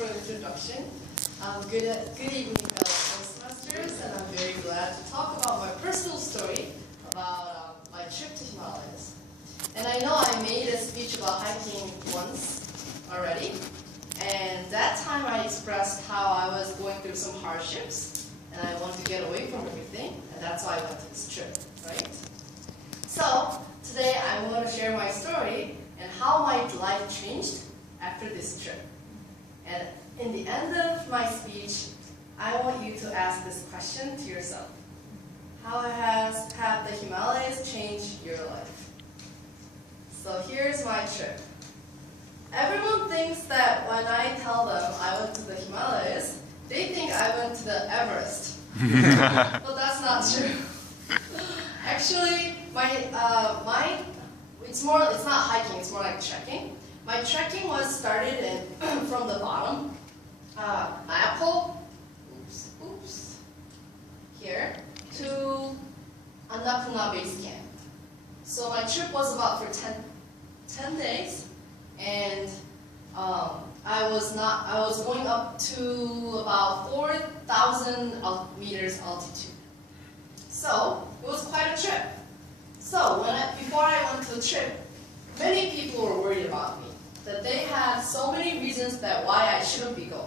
for the introduction. Good evening, fellow Toastmasters, and I'm very glad to talk about my personal story about my trip to Himalayas. And I know I made a speech about hiking once already, and that time I expressed how I was going through some hardships, and I wanted to get away from everything, and that's why I went to this trip, right? So, today I want to share my story and how my life changed after this trip. And in the end of my speech, I want you to ask this question to yourself. How have the Himalayas changed your life? So here's my trip. Everyone thinks that when I tell them I went to the Himalayas, they think I went to the Everest. But that's not true. Actually, it's not hiking, it's more like trekking. My trekking was started from the bottom, Apple, here, to Annapurna base camp. So my trip was about for 10 days, and I was going up to about 4,000 meters altitude. So it was quite a trip. So before I went to the trip, many people were worried about me, that they had so many reasons that why I shouldn't be going.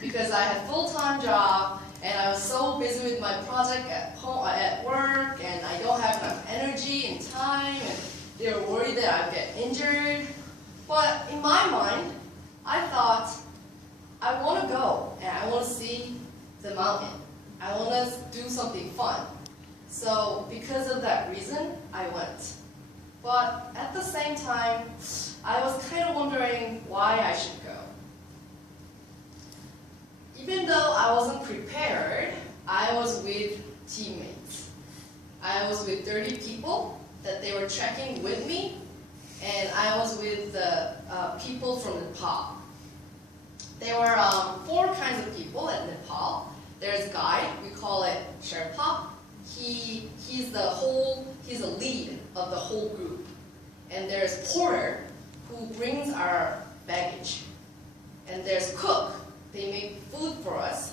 Because I had a full-time job, and I was so busy with my project at home, at work, and I don't have enough energy and time, and they were worried that I'd get injured. But in my mind, I thought, I want to go, and I want to see the mountain. I want to do something fun. So because of that reason, I went. But at the same time, I was kind of wondering why I should go. Even though I wasn't prepared, I was with teammates. I was with 30 people that they were trekking with me, and I was with the people from Nepal. There were 4 kinds of people at Nepal. There's guide, we call it Sherpa. He's the lead of the whole group. And there's porter, who brings our baggage. And there's cook, they make food for us.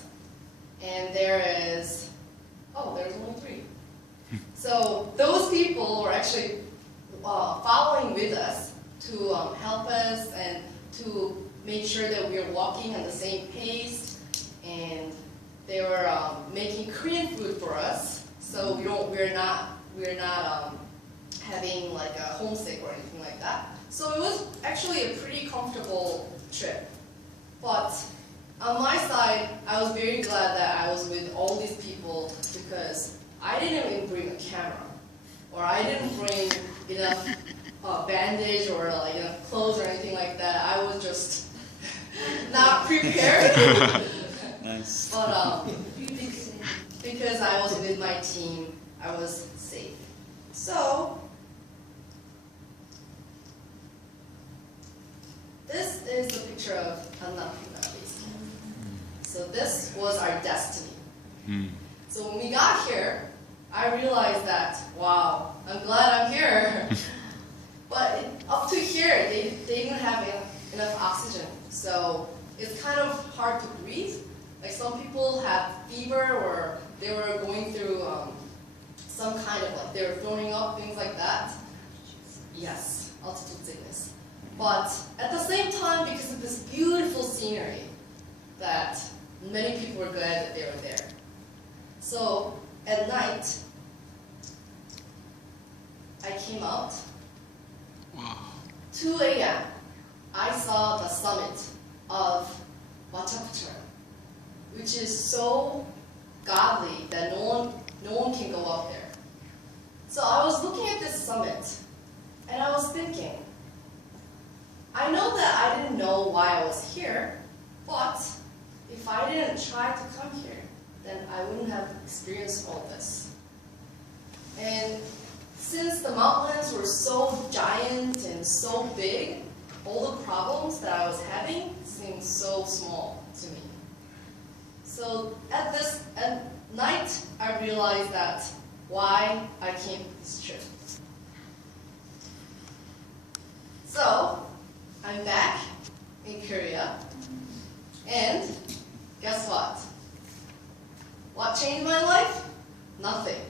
And there's only 3. So those people were actually following with us to help us and to make sure that we were walking at the same pace. And they were making Korean food for us. So we're not having like a homesick or anything like that. So it was actually a pretty comfortable trip. But on my side, I was very glad that I was with all these people because I didn't even bring a camera, or I didn't bring enough bandage or like enough clothes or anything like that. I was just not prepared. Nice. But because I was with my team, I was safe. So, this is the picture of Annapurna base camp. So this was our destiny. So when we got here, I realized that, wow, I'm glad I'm here. But up to here, they didn't have enough oxygen. So it's kind of hard to breathe. Like some people had fever, or they were going through some kind of like, they were throwing up, things like that. Yes, altitude sickness. But at the same time, because of this beautiful scenery, that many people were glad that they were there. So at night, I came out. Wow. 2 a.m. I saw the summit of Wachapachara, which is so godly that no one can go up there. So I was looking at this summit, and I was thinking, I know that I didn't know why I was here, but if I didn't try to come here, then I wouldn't have experienced all this. And since the mountains were so giant and so big, all the problems that I was having seemed so small to me. So at night, I realized that why I came to this trip. So I'm back in Korea, And guess what? What changed my life? Nothing.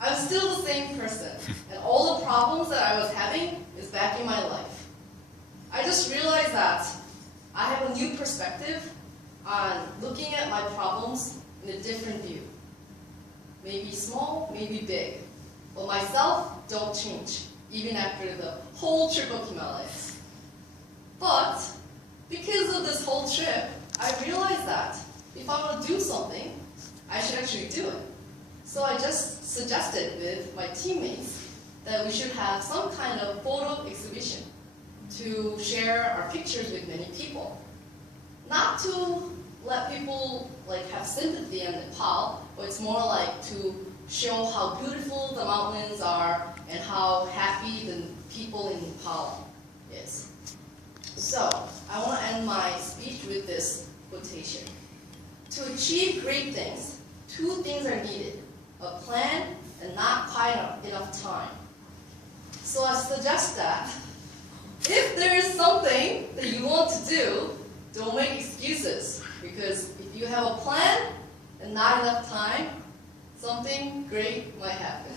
I'm still the same person, and all the problems that I was having is back in my life. I just realized that I have a new perspective on looking at my problems in a different view. Maybe small, maybe big. But myself don't change, even after the whole trip of Himalayas. But because of this whole trip, I realized that if I want to do something, I should actually do it. So I just suggested with my teammates that we should have some kind of photo exhibition to share our pictures with many people. Not to let people have sympathy in Nepal, but it's more like to show how beautiful the mountains are and how happy the people in Nepal is. So I want to end my speech with this quotation. To achieve great things, two things are needed: a plan and not quite enough time. So I suggest that if there is something that you want to do, don't make excuses, because if you have a plan and not enough time, something great might happen.